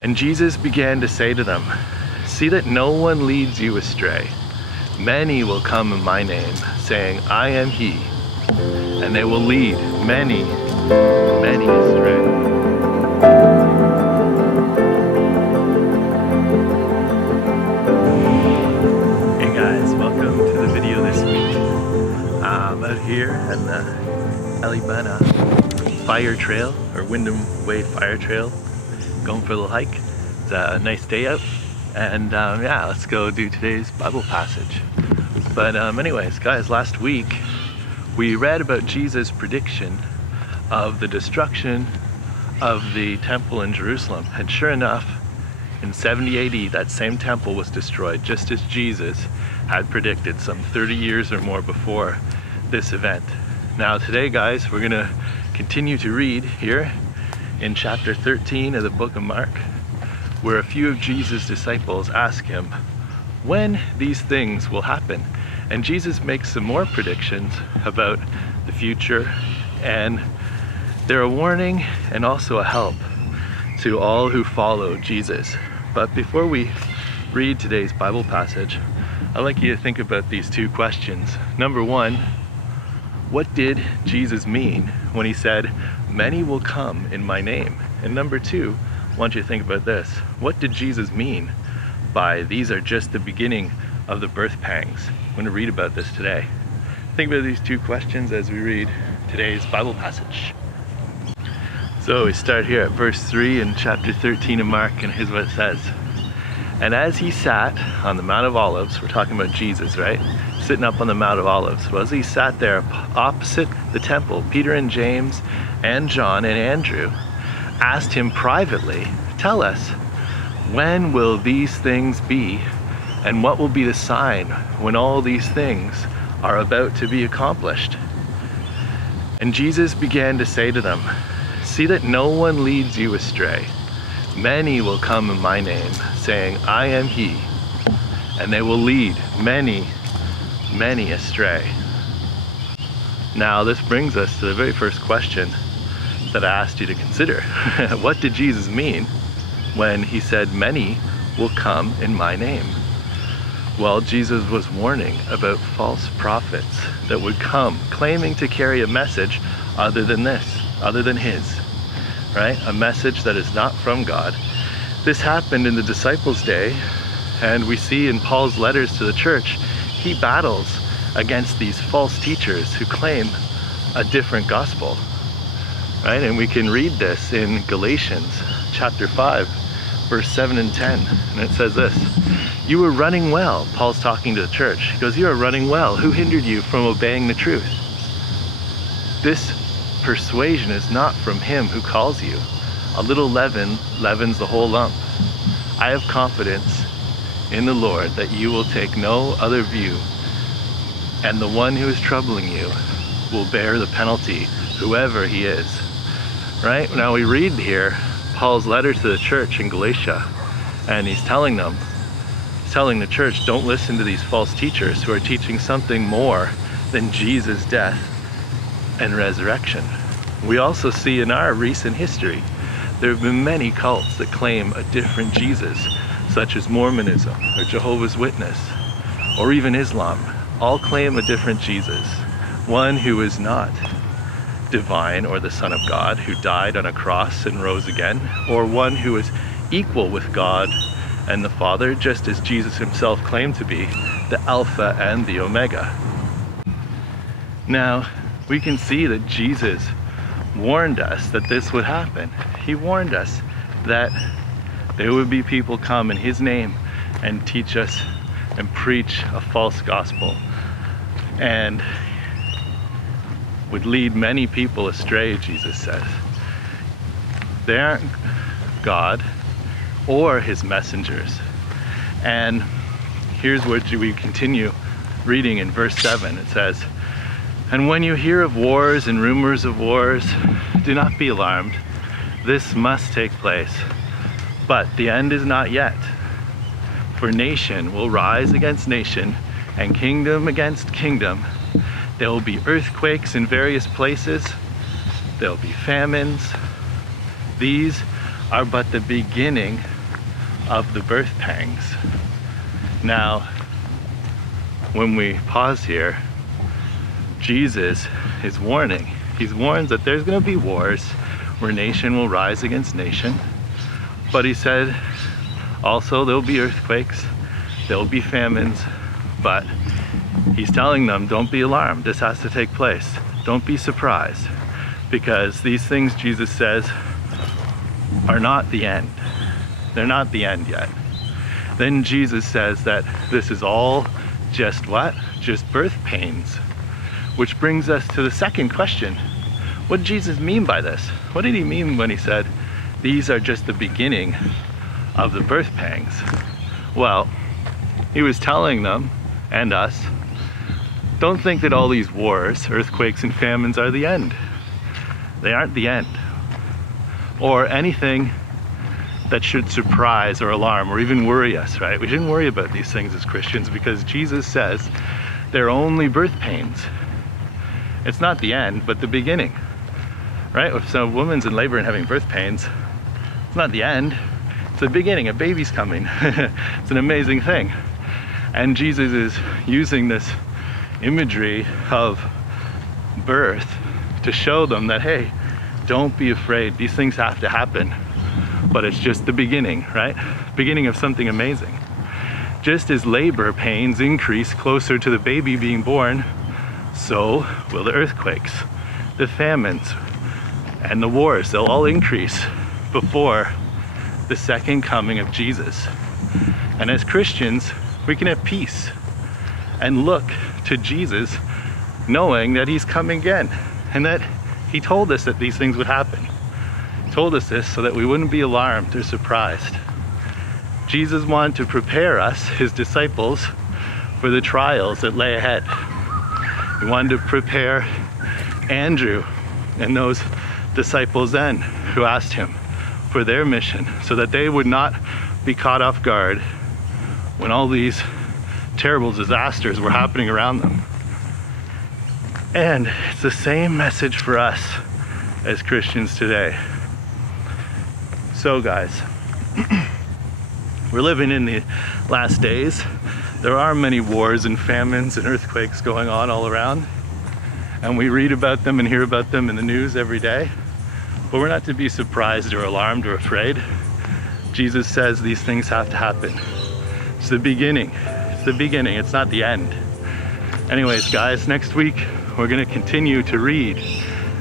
And Jesus began to say to them, "See that no one leads you astray. Many will come in my name, saying, 'I am he,' and they will lead many, many astray." Hey guys, welcome to the video this week. I'm out here at the Alibana Fire Trail, or Windham Way Fire Trail, going for a little hike. It's a nice day out, and yeah, let's go do today's Bible passage. But anyways, guys, last week we read about Jesus' prediction of the destruction of the temple in Jerusalem, and sure enough, in 70 AD, that same temple was destroyed, just as Jesus had predicted some 30 years or more before this event. Now today, guys, we're gonna continue to read here in chapter 13 of the book of Mark, where a few of Jesus' disciples ask him when these things will happen. And Jesus makes some more predictions about the future, and they're a warning and also a help to all who follow Jesus. But before we read today's Bible passage, I'd like you to think about these two questions. Number one, what did Jesus mean when he said, "Many will come in my name"? And number two, I want you to think about this. What did Jesus mean by "these are just the beginning of the birth pangs"? I'm going to read about this today. Think about these two questions as we read today's Bible passage. So we start here at verse 3 in chapter 13 of Mark, and here's what it says. "And as he sat on the Mount of Olives," we're talking about Jesus, right? Sitting up on the Mount of Olives. Well, as he sat there opposite the temple, Peter and James and John and Andrew asked him privately, "Tell us, when will these things be? And what will be the sign when all these things are about to be accomplished?" And Jesus began to say to them, "See that no one leads you astray. Many will come in my name, saying, 'I am he,' and they will lead many, many astray." Now this brings us to the very first question that I asked you to consider. What did Jesus mean when he said, "Many will come in my name"? Well, Jesus was warning about false prophets that would come claiming to carry a message other than his, right? A message that is not from God. This happened in the disciples' day, and we see in Paul's letters to the church, he battles against these false teachers who claim a different gospel, right? And we can read this in Galatians chapter 5, verse 7 and 10, and it says this: "You were running well," Paul's talking to the church. He goes, "You are running well. Who hindered you from obeying the truth? This persuasion is not from him who calls you. A little leaven leavens the whole lump. I have confidence in the Lord that you will take no other view, and the one who is troubling you will bear the penalty, whoever he is." Right? Now we read here Paul's letter to the church in Galatia, and he's telling the church, don't listen to these false teachers who are teaching something more than Jesus' death and resurrection. We also see in our recent history, there have been many cults that claim a different Jesus, such as Mormonism or Jehovah's Witness, or even Islam. All claim a different Jesus, one who is not divine or the Son of God, who died on a cross and rose again, or one who is equal with God and the Father, just as Jesus himself claimed to be the Alpha and the Omega. Now, we can see that Jesus warned us that this would happen. He warned us that there would be people come in his name and teach us and preach a false gospel, and would lead many people astray, Jesus says. They aren't God or his messengers. And here's what we continue reading in verse 7. It says, "And when you hear of wars and rumors of wars, do not be alarmed. This must take place. But the end is not yet. For nation will rise against nation, and kingdom against kingdom. There will be earthquakes in various places. There will be famines. These are but the beginning of the birth pangs. Now, when we pause here, Jesus is warning. He warns that there's going to be wars where nation will rise against nation. But he said also there'll be earthquakes, there'll be famines, but he's telling them, don't be alarmed. This has to take place. Don't be surprised, because these things, Jesus says, are not the end. They're not the end yet. Then Jesus says that this is all just what? Just birth pains. Which brings us to the second question. What did Jesus mean by this? What did he mean when he said, these are just the beginning of the birth pangs? Well, he was telling them, and us, don't think that all these wars, earthquakes, and famines are the end. They aren't the end. Or anything that should surprise or alarm or even worry us, right? We shouldn't worry about these things as Christians, because Jesus says they're only birth pains. It's not the end, but the beginning, right? If some woman's in labor and having birth pains, it's not the end, it's the beginning. A baby's coming. It's an amazing thing. And Jesus is using this imagery of birth to show them that, hey, don't be afraid. These things have to happen, but it's just the beginning, right? Beginning of something amazing. Just as labor pains increase closer to the baby being born, so will the earthquakes, the famines, and the wars. They'll all increase before the second coming of Jesus. And as Christians, we can have peace and look to Jesus, knowing that he's coming again, and that he told us that these things would happen. He told us this so that we wouldn't be alarmed or surprised. Jesus wanted to prepare us, his disciples, for the trials that lay ahead. He wanted to prepare Andrew and those disciples then who asked him for their mission, so that they would not be caught off guard when all these terrible disasters were happening around them. And it's the same message for us as Christians today. So guys, we're living in the last days. There are many wars and famines and earthquakes going on all around, and we read about them and hear about them in the news every day. But we're not to be surprised or alarmed or afraid. Jesus says these things have to happen. It's the beginning. It's the beginning. It's not the end. Anyways, guys, next week we're going to continue to read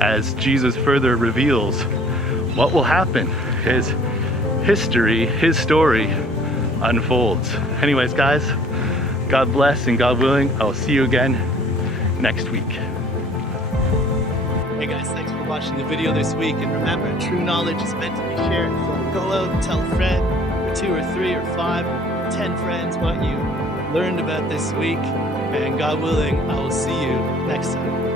as Jesus further reveals what will happen as history, his story, unfolds. Anyways, guys, God bless, and God willing, I'll see you again next week. Hey guys, thanks for watching the video this week, and remember, true knowledge is meant to be shared. So go out and tell a friend, or 2 or 3 or 5 or 10 friends what you learned about this week, and God willing, I will see you next time.